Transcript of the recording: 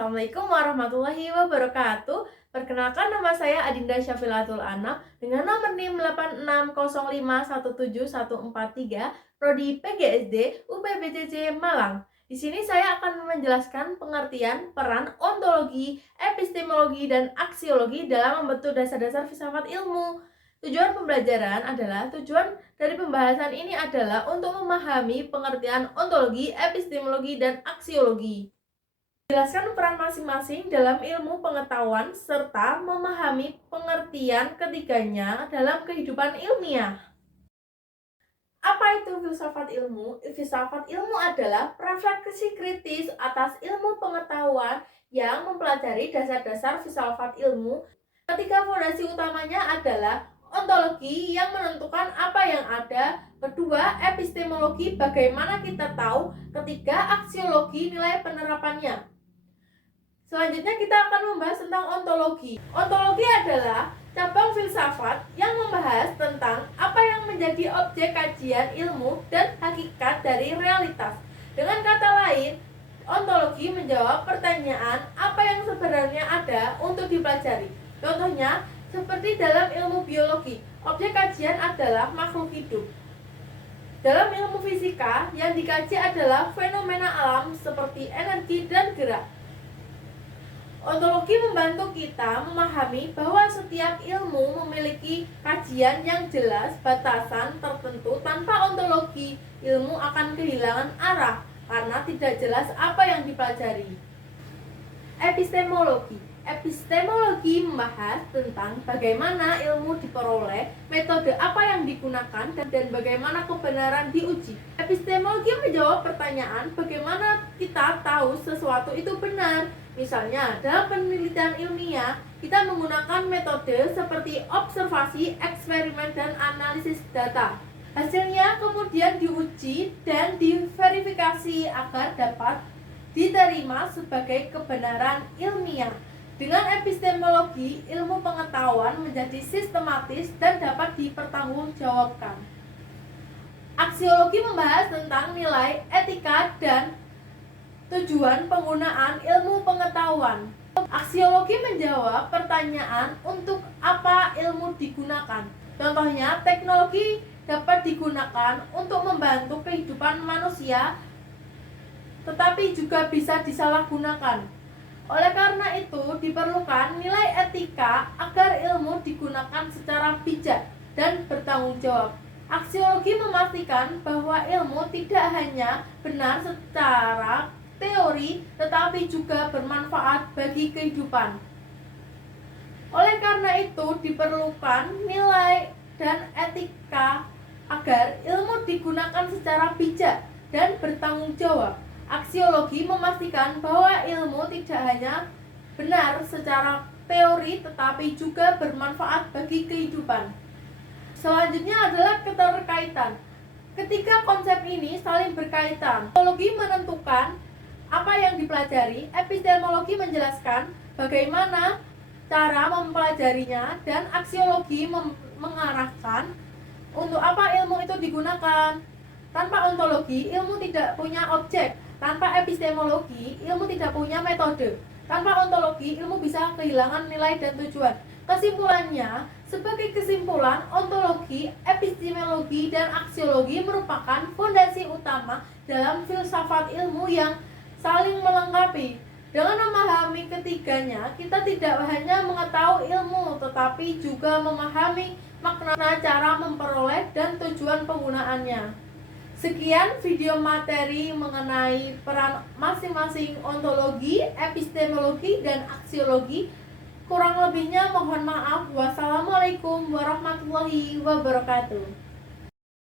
Assalamualaikum warahmatullahi wabarakatuh. Perkenalkan, nama saya Adinda Syafilatul Anam dengan nomor NIM 8605171143, Prodi PGSD UPBCC Malang. Di sini saya akan menjelaskan pengertian peran ontologi, epistemologi, dan aksiologi dalam membentuk dasar-dasar filsafat ilmu. Tujuan pembelajaran dari pembahasan ini adalah untuk memahami pengertian ontologi, epistemologi, dan aksiologi. Jelaskan peran masing-masing dalam ilmu pengetahuan serta memahami pengertian ketiganya dalam kehidupan ilmiah. Apa itu filsafat ilmu? Filsafat ilmu adalah refleksi kritis atas ilmu pengetahuan yang mempelajari dasar-dasar filsafat ilmu. Ketiga fondasi utamanya adalah ontologi yang menentukan apa yang ada, kedua epistemologi bagaimana kita tahu, ketiga aksiologi nilai penerapannya. Selanjutnya kita akan membahas tentang ontologi. Ontologi adalah cabang filsafat yang membahas tentang apa yang menjadi objek kajian ilmu dan hakikat dari realitas. Dengan kata lain, ontologi menjawab pertanyaan apa yang sebenarnya ada untuk dipelajari. Contohnya, seperti dalam ilmu biologi, objek kajian adalah makhluk hidup. Dalam ilmu fisika, yang dikaji adalah fenomena alam seperti energi dan gerak. Ontologi membantu kita memahami bahwa setiap ilmu memiliki kajian yang jelas, batasan tertentu. Tanpa ontologi, ilmu akan kehilangan arah karena tidak jelas apa yang dipelajari. Epistemologi membahas tentang bagaimana ilmu diperoleh, metode apa yang digunakan, dan bagaimana kebenaran diuji. Epistemologi menjawab pertanyaan bagaimana kita tahu sesuatu itu benar. Misalnya, dalam penelitian ilmiah, kita menggunakan metode seperti observasi, eksperimen, dan analisis data. Hasilnya kemudian diuji dan diverifikasi agar dapat diterima sebagai kebenaran ilmiah. Dengan epistemologi, ilmu pengetahuan menjadi sistematis dan dapat dipertanggungjawabkan. Aksiologi membahas tentang nilai, etika, dan tujuan penggunaan ilmu pengetahuan. Aksiologi menjawab pertanyaan untuk apa ilmu digunakan. Contohnya, teknologi dapat digunakan untuk membantu kehidupan manusia, tetapi juga bisa disalahgunakan. Oleh karena itu, diperlukan nilai etika agar ilmu digunakan secara bijak dan bertanggung jawab. Aksiologi memastikan bahwa ilmu tidak hanya benar secara teori, tetapi juga bermanfaat bagi kehidupan. Oleh karena itu, diperlukan nilai dan etika agar ilmu digunakan secara bijak dan bertanggung jawab. Aksiologi memastikan bahwa ilmu tidak hanya benar secara teori, tetapi juga bermanfaat bagi kehidupan. Selanjutnya adalah keterkaitan. Ketika konsep ini saling berkaitan, ontologi menentukan apa yang dipelajari, epistemologi menjelaskan bagaimana cara mempelajarinya, dan aksiologi mengarahkan untuk apa ilmu itu digunakan. Tanpa ontologi, ilmu tidak punya objek. Tanpa epistemologi, ilmu tidak punya metode. Tanpa ontologi, ilmu bisa kehilangan nilai dan tujuan. Kesimpulannya, sebagai kesimpulan, ontologi, epistemologi, dan aksiologi merupakan fondasi utama dalam filsafat ilmu yang saling melengkapi. Dengan memahami ketiganya, kita tidak hanya mengetahui ilmu, tetapi juga memahami makna, cara memperoleh, dan tujuan penggunaannya. Sekian video materi mengenai peran masing-masing ontologi, epistemologi, dan aksiologi. Kurang lebihnya mohon maaf. Wassalamualaikum warahmatullahi wabarakatuh.